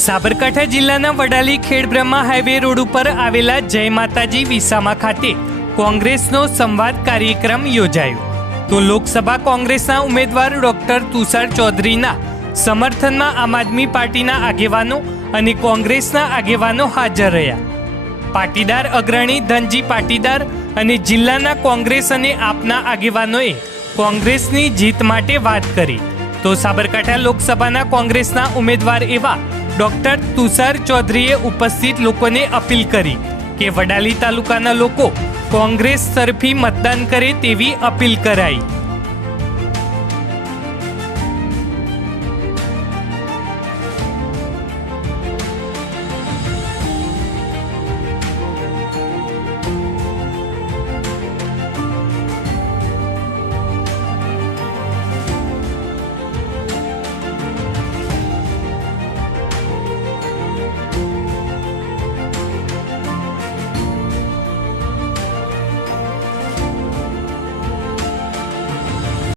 સાબરકાંઠા જિલ્લાના Vadali Khedbrahma highway road ઉપર આવેલા જય માતાજી વિસામા ખાતે કોંગ્રેસનો સંવાદ કાર્યક્રમ યોજાયો તો લોકસભા કોંગ્રેસના ઉમેદવાર ડોક્ટર તુષાર ચૌધરીના સમર્થનમાં આમ આદમી પાર્ટીના આગેવાનો અને કોંગ્રેસના આગેવાનો હાજર રહ્યા. પાટીદાર અગ્રણી ધનજી પાટીદાર અને જિલ્લાના કોંગ્રેસ અને આપના આગેવાનોએ કોંગ્રેસની જીત માટે વાત કરી તો સાબરકાંઠા લોકસભાના કોંગ્રેસના ઉમેદવાર એવા ડોક્ટર તુષાર ચૌધરીએ ઉપસ્થિત લોકોને અપીલ કરી કે વડાલી તાલુકાના લોકો કોંગ્રેસ તરફી મતદાન કરે તેવી અપીલ કરાઈ.